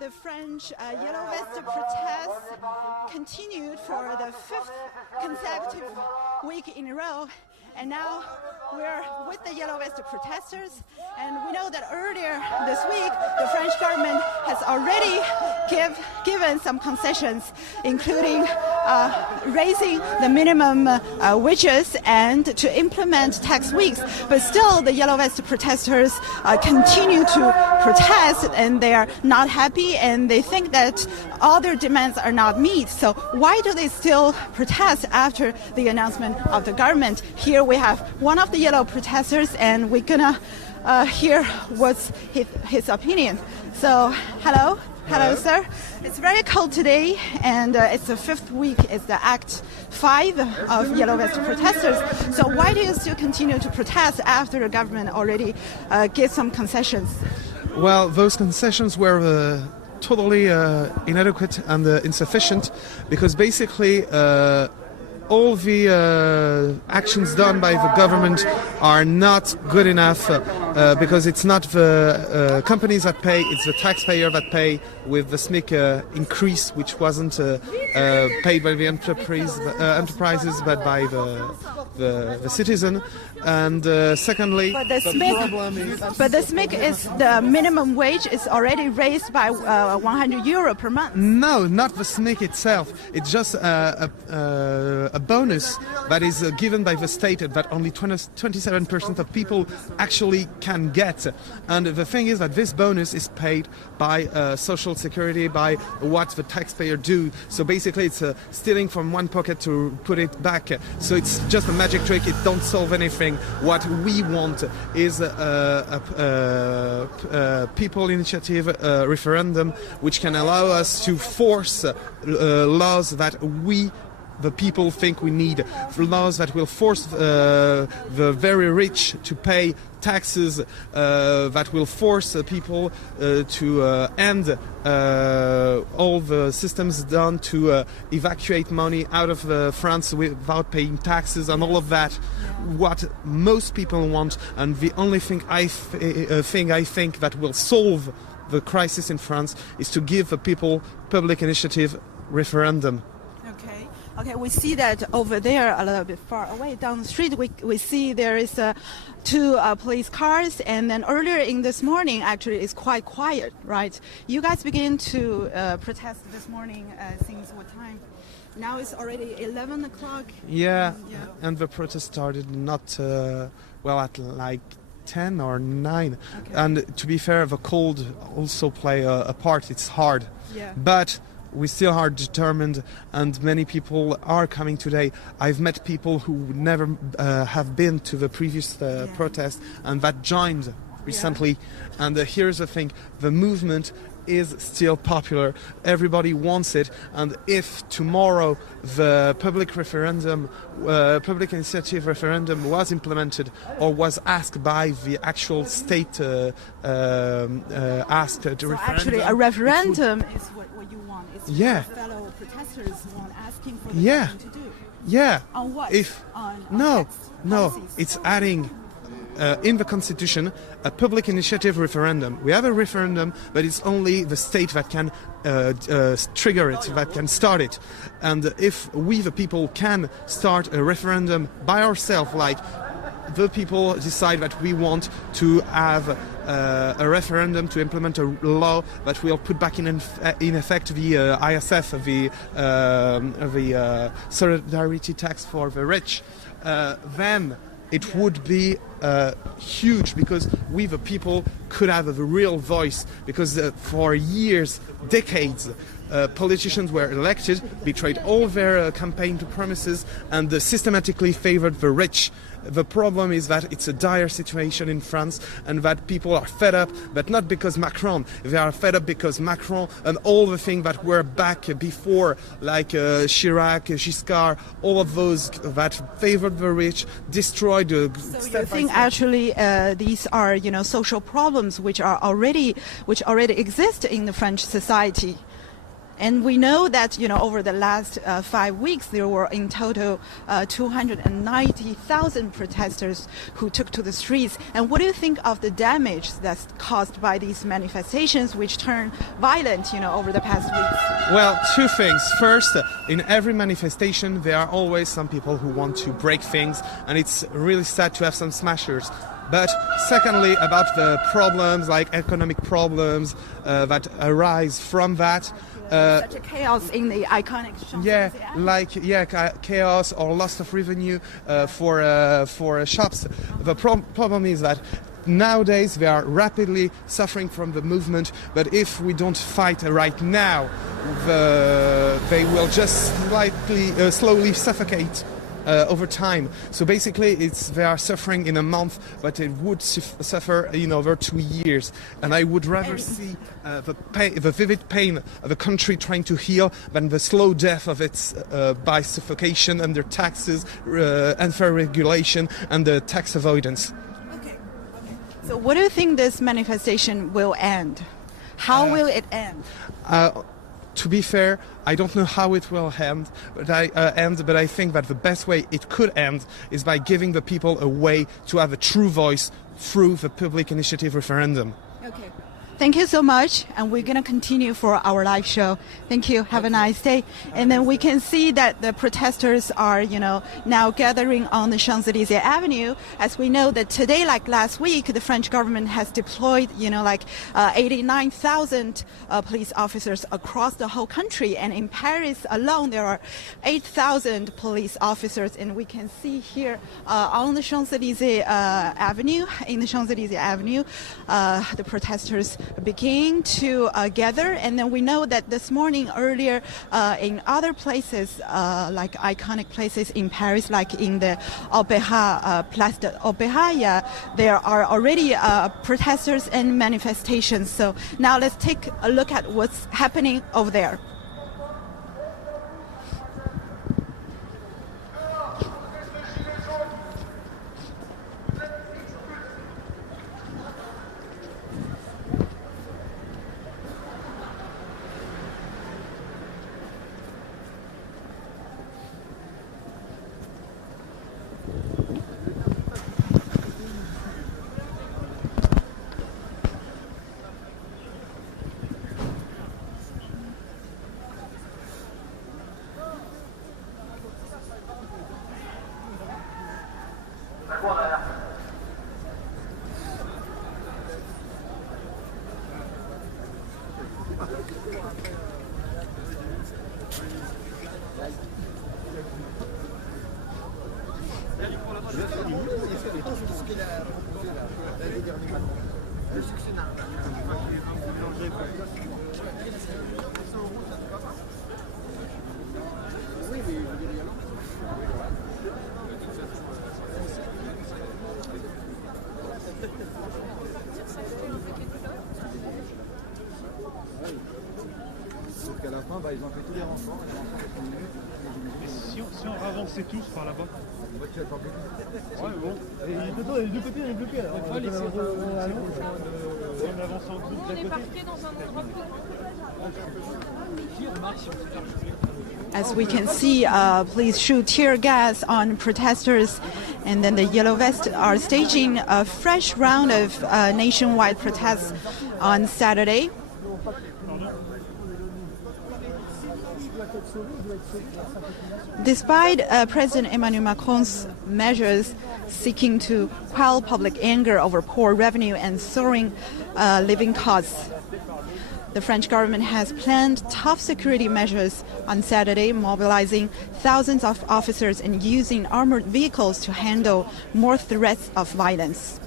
The French Yellow Vest protests continued for the 5th consecutive week in a row, and now we're with the Yellow Vest protesters, and we know that earlier this week the French government has already given some concessions, including raising the minimum wages and to implement tax weeks. But still the Yellow Vest protesters continue to protest, and they are not happy, and they think that all their demands are not met. So why do they still protest after the announcement of the government? Here we have one of the yellow protesters, and we're gonna hear what's his opinion. So hello, sir. It's very cold today, and it's the 5th week. It's the Act 5 of Yellow Vest protesters. So why do you still continue to protest after the government already gave some concessions? Well, those concessions were totally inadequate and insufficient, because basically all the actions done by the government are not good enough, because it's not the companies that pay, it's the taxpayer that pay, with the SMIC increase, which wasn't paid by the enterprises but by the citizen. And secondly, the SMIC is the minimum wage is already raised by €100 per month. No, not the SMIC itself. It's just a bonus that is given by the state that only 27% of people actually can get. And the thing is that this bonus is paid by social security, by what the taxpayer do. So basically it's stealing from one pocket to put it back. So it's just a magic trick. It don't solve anything. What we want is a people initiative referendum which can allow us to force laws that we, the people, think we need, laws that will force the very rich to pay taxes, that will force people to end all the systems done to evacuate money out of France without paying taxes and all of that. What most people want, and the only thing I think that will solve the crisis in France, is to give the people public initiative referendum. Okay, we see that over there, a little bit far away down the street, we see there is two police cars, and then earlier in this morning, actually, it's quite quiet, right? You guys begin to protest this morning since what time? Now it's already 11 o'clock. Yeah, and the protest started not, at like 10 or 9. Okay. And to be fair, the cold also play a part. It's hard. Yeah. But we still are determined, and many people are coming today. I've met people who never have been to the previous protest and that joined recently. Yeah. And here's the thing, the movement is still popular. Everybody wants it, and if tomorrow the public initiative referendum was implemented or was asked by the actual state asked to referendum. Actually, a referendum is what you want. It's what fellow protesters want, asking for the government to do. Yeah. On what? No. It's adding in the Constitution a public initiative referendum. We have a referendum, but it's only the state that can trigger it, that can start it. And if we, the people, can start a referendum by ourselves, like the people decide that we want to have a referendum to implement a law that will put back in effect the ISF, the solidarity tax for the rich, then it would be huge, because we, the people, could have a real voice, because for years, decades, politicians were elected, betrayed all their campaign promises, and systematically favored the rich. The problem is that it's a dire situation in France, and that people are fed up, but not because Macron. They are fed up because Macron and all the things that were back before, like Chirac, Giscard, all of those that favored the rich, destroyed the... So you think actually these are, social problems which already exist in the French society? And we know that, over the last 5 weeks, there were in total 290,000 protesters who took to the streets. And what do you think of the damage that's caused by these manifestations, which turned violent, over the past weeks? Well, two things. First, in every manifestation, there are always some people who want to break things, and it's really sad to have some smashers. But secondly, about the problems, like economic problems that arise from that. Such a chaos in the iconic Champs-Élysées. Chaos or loss of revenue for shops. The problem is that nowadays they are rapidly suffering from the movement, but if we don't fight right now, they will just slowly suffocate over time. So basically they are suffering in a month, but it would suffer in over 2 years. And I would rather see the vivid pain of a country trying to heal than the slow death of it by suffocation under taxes, unfair regulation and the tax avoidance. Okay. So what do you think this manifestation will end? How will it end? To be fair, I don't know how it will end, but I think that the best way it could end is by giving the people a way to have a true voice through the public initiative referendum. Okay. Thank you so much, and we're going to continue for our live show. Thank you. Have a nice day. And then we can see that the protesters are, now gathering on the Champs-Élysées Avenue. As we know that today, like last week, the French government has deployed, 89,000 police officers across the whole country. And in Paris alone, there are 8,000 police officers. And we can see here on the Champs-Élysées Avenue, the protesters begin to gather, and then we know that this morning earlier in other places like iconic places in Paris, like in the Place de l'Opéra, there are already protesters and manifestations. So now let's take a look at what's happening over there. Qu'à la fin, ils ont fait tous les renforts. Et si on ravançait tous par là-bas? Tu attends beaucoup. Ouais, bon. Et les deux côtés, il est bloqué. Alors, On avance en groupe d'un côté. As we can see, police shoot tear gas on protesters, and then the Yellow Vests are staging a fresh round of nationwide protests on Saturday. Despite President Emmanuel Macron's measures seeking to quell public anger over poor revenue and soaring living costs, the French government has planned tough security measures on Saturday, mobilizing thousands of officers and using armored vehicles to handle more threats of violence.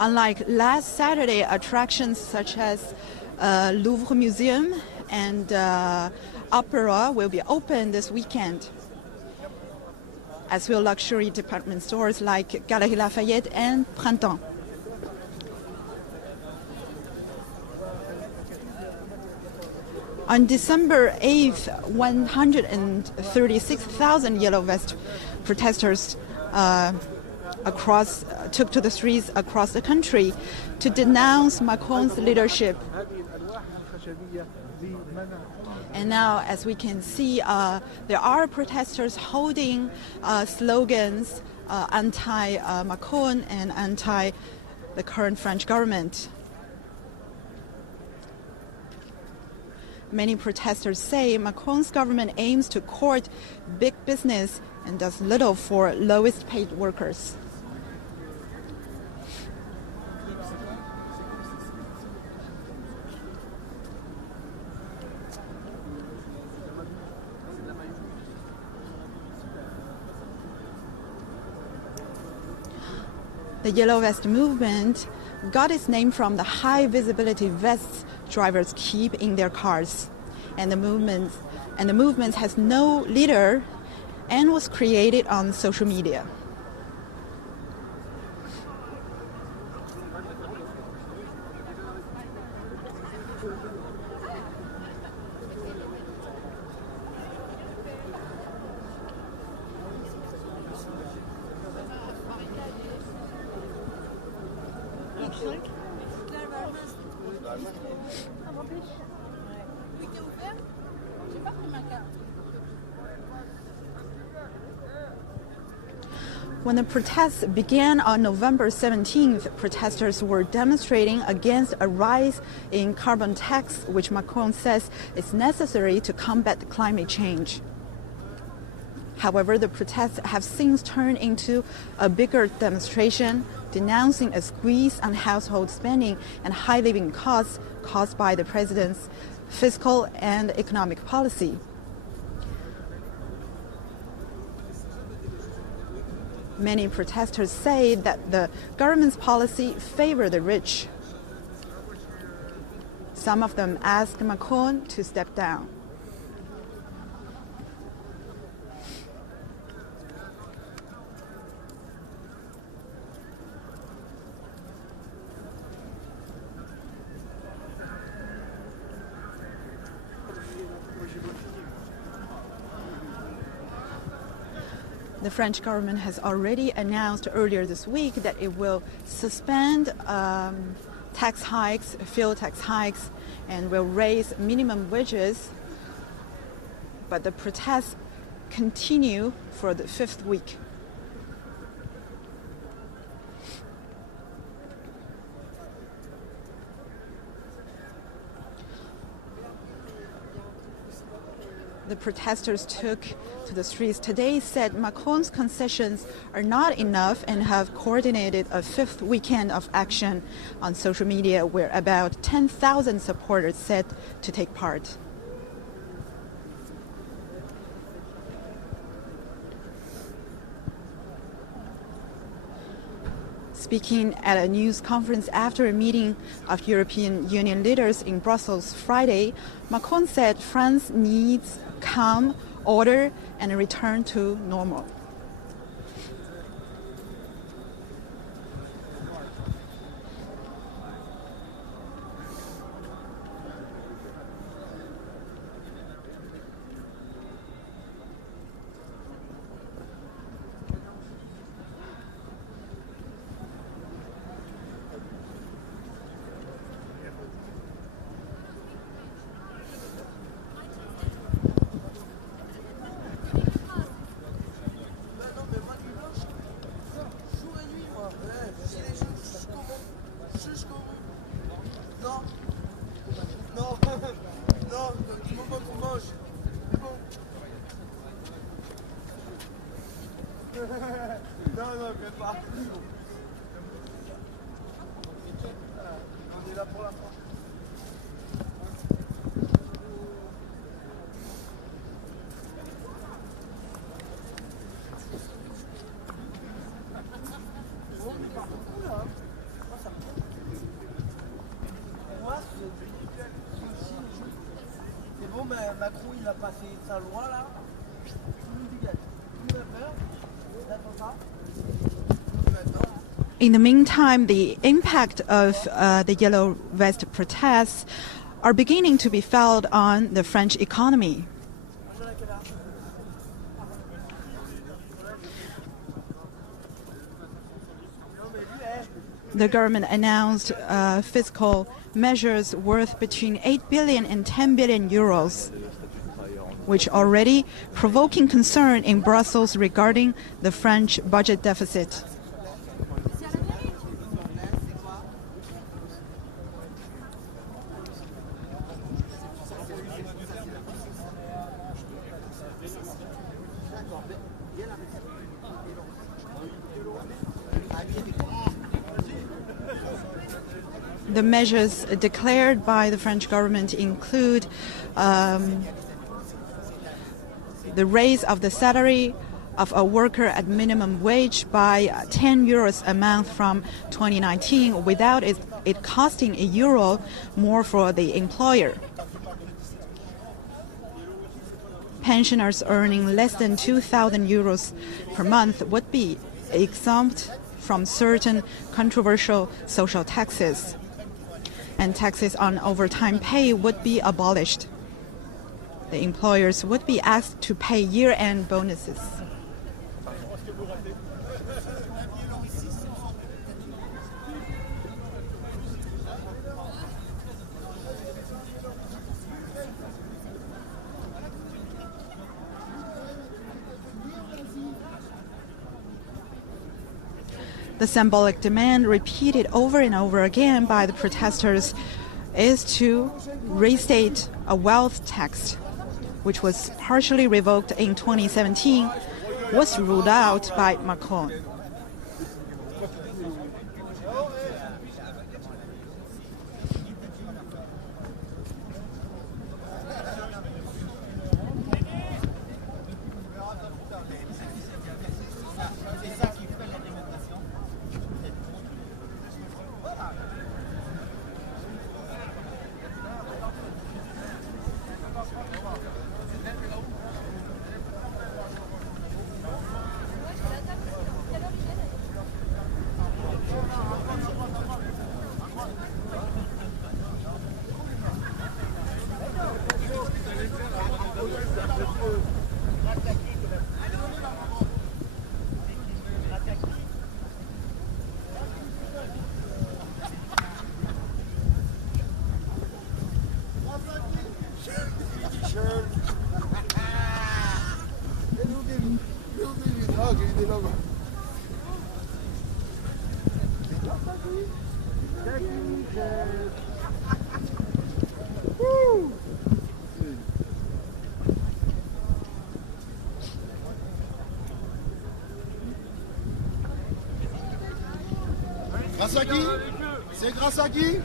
Unlike last Saturday, attractions such as Louvre Museum and Opera will be open this weekend, as will luxury department stores like Galeries Lafayette and Printemps. On December 8th, 136,000 Yellow Vest protesters took to the streets across the country to denounce Macron's leadership. And now, as we can see, there are protesters holding slogans anti-Macron and anti the current French government. Many protesters say Macron's government aims to court big business and does little for lowest paid workers. The Yellow Vest movement got its name from the high visibility vests drivers keep in their cars, and the movement has no leader and was created on social media. When the protests began on November 17th, protesters were demonstrating against a rise in carbon tax, which Macron says is necessary to combat climate change. However, the protests have since turned into a bigger demonstration, denouncing a squeeze on household spending and high living costs caused by the president's fiscal and economic policy. Many protesters say that the government's policy favors the rich. Some of them asked Macron to step down. The French government has already announced earlier this week that it will suspend tax hikes, fuel tax hikes, and will raise minimum wages. But the protests continue for the 5th week. The protesters took to the streets today said Macron's concessions are not enough and have coordinated a 5th weekend of action on social media where about 10,000 supporters said to take part. Speaking at a news conference after a meeting of European Union leaders in Brussels Friday, Macron said France needs calm, order, and a return to normal. Macron, il a passé sa loi là. In the meantime, the impact of the Yellow Vest protests are beginning to be felt on the French economy. The government announced fiscal measures worth between 8 billion and 10 billion euros, which already provoking concern in Brussels regarding the French budget deficit. The measures declared by the French government include the raise of the salary of a worker at minimum wage by 10 euros a month from 2019 without it costing €1 more for the employer. Pensioners earning less than 2,000 euros per month would be exempt from certain controversial social taxes, and taxes on overtime pay would be abolished. The employers would be asked to pay year-end bonuses. The symbolic demand repeated over and over again by the protesters is to restate a wealth tax, which was partially revoked in 2017, was ruled out by Macron. Grâce à qui? C'est grâce à qui?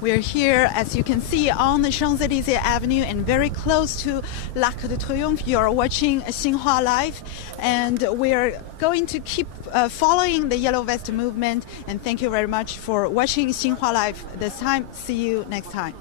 We're here, as you can see, on the Champs-Élysées Avenue and very close to l'Arc de Triomphe. You're watching Xinhua Live, and we're going to keep following the Yellow Vest movement. And thank you very much for watching Xinhua Live this time. See you next time.